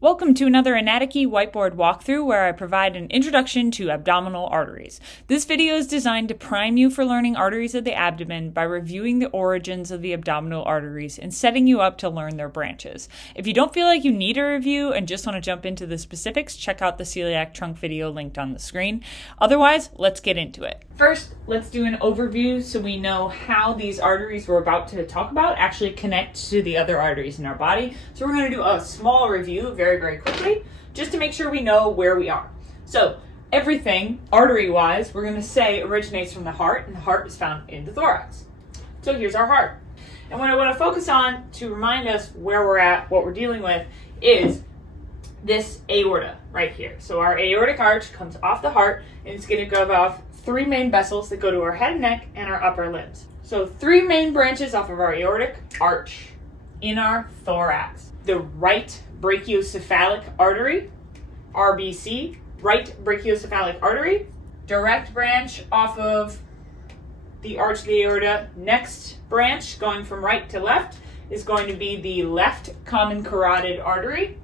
Welcome to another Anatomy whiteboard walkthrough where I provide an introduction to abdominal arteries. This video is designed to prime you for learning arteries of the abdomen by reviewing the origins of the abdominal arteries and setting you up to learn their branches. If you don't feel like you need a review and just want to jump into the specifics, check out the celiac trunk video linked on the screen. Otherwise, let's get into it. First, let's do an overview so we know how these arteries we're about to talk about actually connect to the other arteries in our body. So we're going to do a small review very quickly just to make sure we know where we are. So everything artery-wise we're going to say originates from the heart, and the heart is found in the thorax. So here's our heart. And what I want to focus on to remind us where we're at, what we're dealing with, is this aorta right here. So our aortic arch comes off the heart and it's going to go off three main vessels that go to our head and neck and our upper limbs. So three main branches off of our aortic arch in our thorax. The right brachiocephalic artery, RBC, right brachiocephalic artery, direct branch off of the arch of the aorta. Next branch, going from right to left, is going to be the left common carotid artery,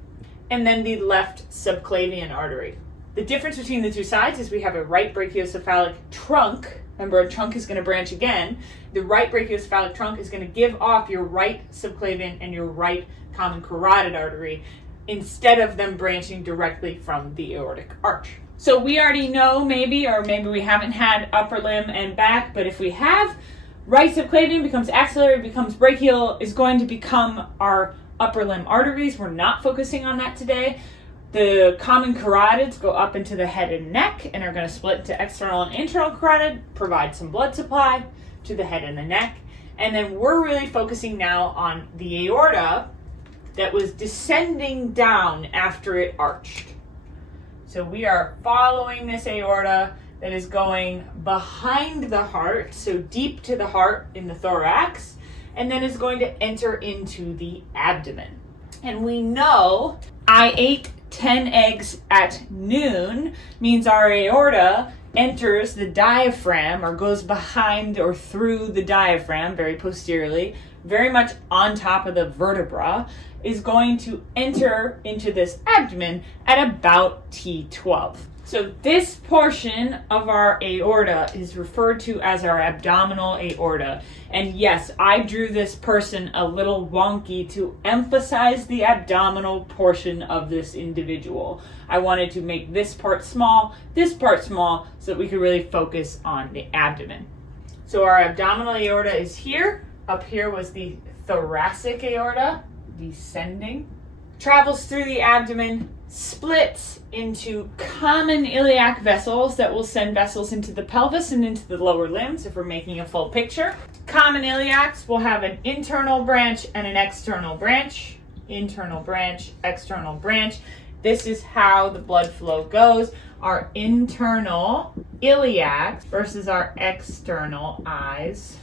and then the left subclavian artery. The difference between the two sides is we have a right brachiocephalic trunk. Remember, a trunk is going to branch again. The right brachiocephalic trunk is going to give off your right subclavian and your right common carotid artery instead of them branching directly from the aortic arch. So we already know maybe we haven't had upper limb and back, but if we have, right subclavian becomes axillary, becomes brachial, is going to become our upper limb arteries. We're not focusing on that today. The common carotids go up into the head and neck and are going to split into external and internal carotid, provide some blood supply to the head and the neck. And then we're really focusing now on the aorta that was descending down after it arched. So we are following this aorta that is going behind the heart, so deep to the heart in the thorax, and then is going to enter into the abdomen. And we know I ate 10 eggs at noon means our aorta enters the diaphragm, or goes behind or through the diaphragm very posteriorly, very much on top of the vertebra, is going to enter into this abdomen at about T12. So this portion of our aorta is referred to as our abdominal aorta. And yes, I drew this person a little wonky to emphasize the abdominal portion of this individual. I wanted to make this part small, so that we could really focus on the abdomen. So our abdominal aorta is here. Up here was the thoracic aorta, descending, travels through the abdomen, splits into common iliac vessels that will send vessels into the pelvis and into the lower limbs if we're making a full picture. Common iliacs will have an internal branch and an external branch. Internal branch, external branch. This is how the blood flow goes. Our internal iliacs versus our external eyes.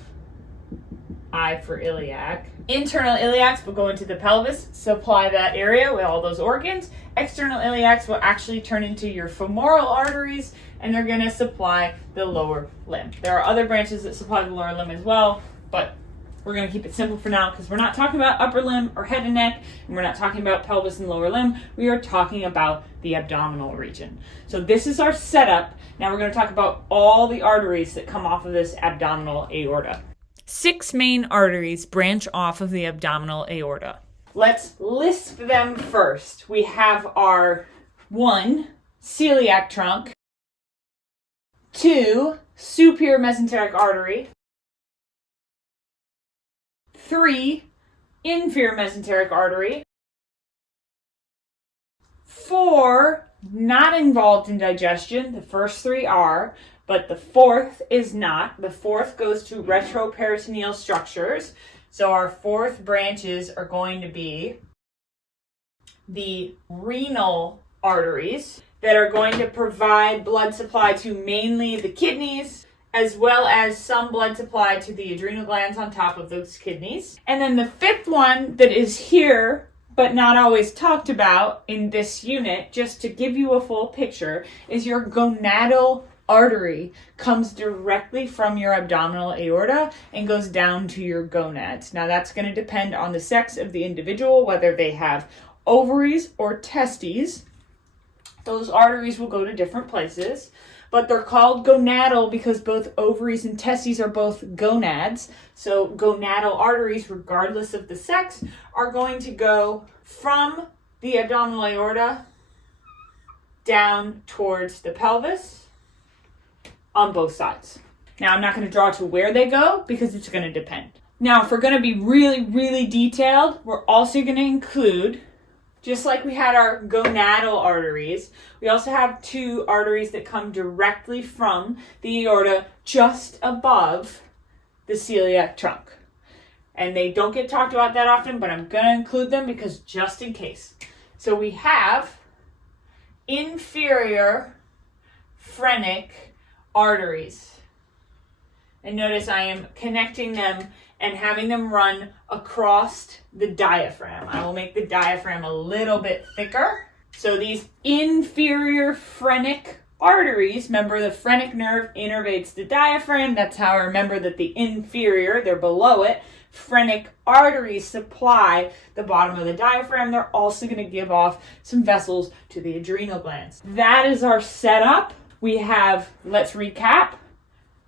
I for iliac. Internal iliacs will go into the pelvis, supply that area with all those organs. External iliacs will actually turn into your femoral arteries, and they're going to supply the lower limb. There are other branches that supply the lower limb as well, but we're going to keep it simple for now because we're not talking about upper limb or head and neck, and we're not talking about pelvis and lower limb. We are talking about the abdominal region. So this is our setup. Now we're going to talk about all the arteries that come off of this abdominal aorta. 6 main arteries branch off of the abdominal aorta. Let's list them first. We have our 1, celiac trunk, 2, superior mesenteric artery, 3, inferior mesenteric artery, 4, not involved in digestion. The first 3 are, but the 4th is not. The 4th goes to retroperitoneal structures. So our 4th branches are going to be the renal arteries that are going to provide blood supply to mainly the kidneys, as well as some blood supply to the adrenal glands on top of those kidneys. And then the 5th one that is here, but not always talked about in this unit, just to give you a full picture, is your gonadal artery. Comes directly from your abdominal aorta and goes down to your gonads. Now that's going to depend on the sex of the individual, whether they have ovaries or testes, those arteries will go to different places, but they're called gonadal because both ovaries and testes are both gonads. So gonadal arteries, regardless of the sex, are going to go from the abdominal aorta down towards the pelvis on both sides. Now, I'm not going to draw to where they go because it's going to depend. Now, if we're going to be really, really detailed, we're also going to include, just like we had our gonadal arteries, we also have two arteries that come directly from the aorta just above the celiac trunk. And they don't get talked about that often, but I'm going to include them because just in case. So we have inferior phrenic arteries. And notice I am connecting them and having them run across the diaphragm. I will make the diaphragm a little bit thicker. So these inferior phrenic arteries, remember the phrenic nerve innervates the diaphragm. That's how I remember that the inferior, they're below it, phrenic arteries supply the bottom of the diaphragm. They're also going to give off some vessels to the adrenal glands. That is our setup. We have, let's recap,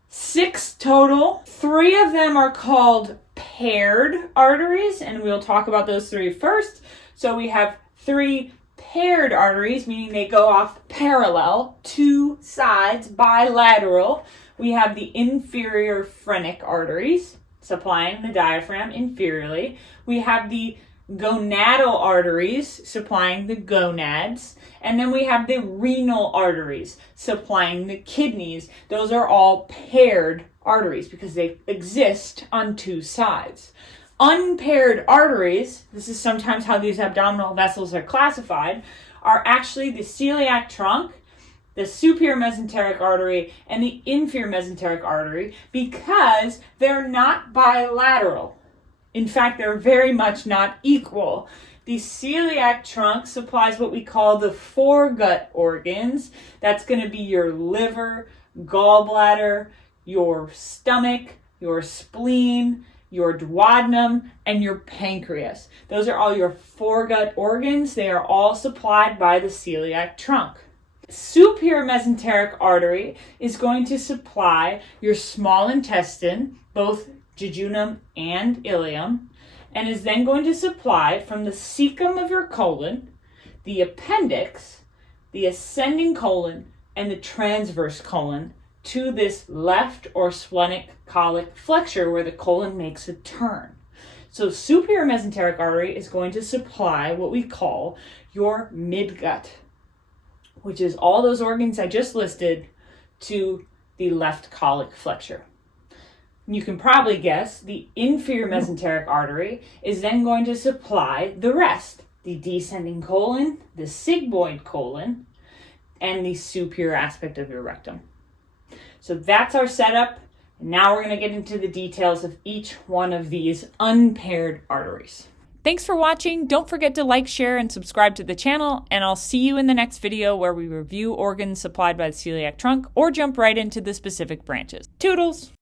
6 total. 3 of them are called paired arteries, and we'll talk about those 3 first. So we have 3 paired arteries, meaning they go off parallel, 2 sides, bilateral. We have the inferior phrenic arteries supplying the diaphragm inferiorly. We have the gonadal arteries supplying the gonads, and then we have the renal arteries supplying the kidneys. Those are all paired arteries because they exist on 2 sides. Unpaired arteries, this is sometimes how these abdominal vessels are classified, are actually the celiac trunk, the superior mesenteric artery, and the inferior mesenteric artery because they're not bilateral. In fact, they're very much not equal. The celiac trunk supplies what we call the foregut organs. That's going to be your liver, gallbladder, your stomach, your spleen, your duodenum, and your pancreas. Those are all your foregut organs. They are all supplied by the celiac trunk. Superior mesenteric artery is going to supply your small intestine, both jejunum and ileum, and is then going to supply from the cecum of your colon, the appendix, the ascending colon, and the transverse colon to this left or splenic colic flexure where the colon makes a turn. So superior mesenteric artery is going to supply what we call your midgut, which is all those organs I just listed, to the left colic flexure. You can probably guess the inferior mesenteric artery is then going to supply the rest, the descending colon, the sigmoid colon, and the superior aspect of your rectum. So that's our setup. Now we're going to get into the details of each one of these unpaired arteries. Thanks for watching. Don't forget to like, share, and subscribe to the channel, and I'll see you in the next video where we review organs supplied by the celiac trunk or jump right into the specific branches. Toodles!